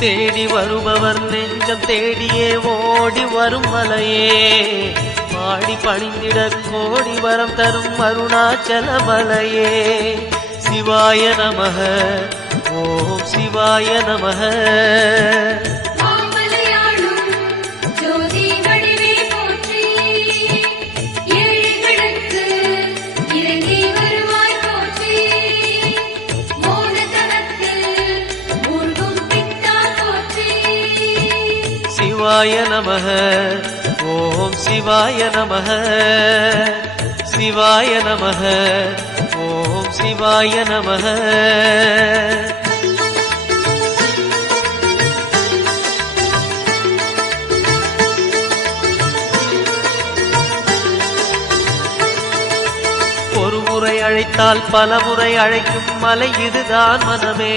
தேடி வருபவர் நெஞ்சம் தேடியே ஓடி வரும் மலையே பாடி பணிந்திட கோடி வரம் தரும் அருணாச்சல மலையே சிவாய நமக ஓம் சிவாய நமக சிவாய நமக ஓம் சிவாய நமக சிவாய நமக ஓம் சிவாய நமக ஒரு முறை அழைத்தால் பல முறை அழைக்கும் மலை இதுதான் மனமே